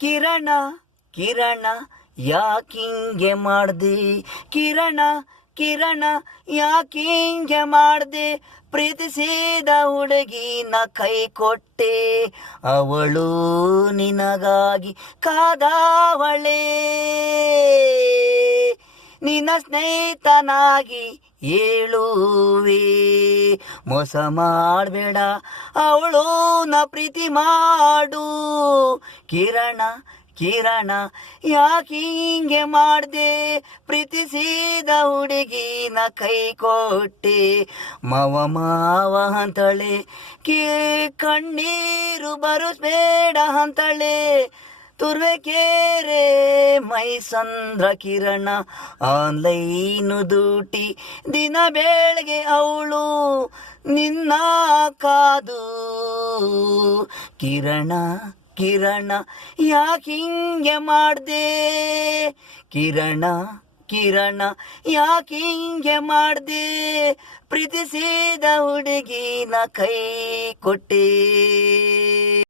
ಕಿರಣ ಕಿರಣ ಯಾಕಿಂಗೆ ಮಾಡ್ದೆ? ಕಿರಣ ಕಿರಣ ಯಾಕಿಂಗೆ ಮಾಡ್ದೆ? ಪ್ರೀತಿಸಿದ ಹುಡುಗಿನ ಕೈ ಕೊಟ್ಟೆ. ಅವಳು ನಿನಗಾಗಿ ಕಾದಾವಳೆ. ನಿನ್ನ ಸ್ನೇಹಿತನಾಗಿ ಏಳುವೆ. ಮೋಸ ಮಾಡಬೇಡ ಅವಳು ನ ಪ್ರೀತಿ ಮಾಡು. ಕಿರಣ ಕಿರಣ, ಯಾಕೆ ಹಿಂಗೆ ಮಾಡ್ದೆ? ಪ್ರೀತಿಸಿದ ಹುಡುಗಿನ ಕೈ ಕೊಟ್ಟೆ. ಮಾವ ಮಾವ ಅಂತಳೆ, ಕೇ ಕಣ್ಣೀರು ಬರುಸ್ಬೇಡ ಅಂತಳೆ. ತುರ್ವೆಕೇರೆ ಮೈಸಂದ್ರ ಕಿರಣ, ಆನ್ಲೈನು ದೂಟಿ, ದಿನ ಬೆಳಗ್ಗೆ ಅವಳು, ನಿನ್ನ ಕಾದು. ಕಿರಣ ಕಿರಣ ಯಾಕಿಂಗೆ ಮಾಡ್ದೆ? ಕಿರಣ ಕಿರಣ ಯಾಕಿಂಗೆ ಮಾಡ್ದೆ? ಪ್ರೀತಿಸಿದ ಹುಡುಗಿನ ಕೈ ಕೊಟ್ಟೆ.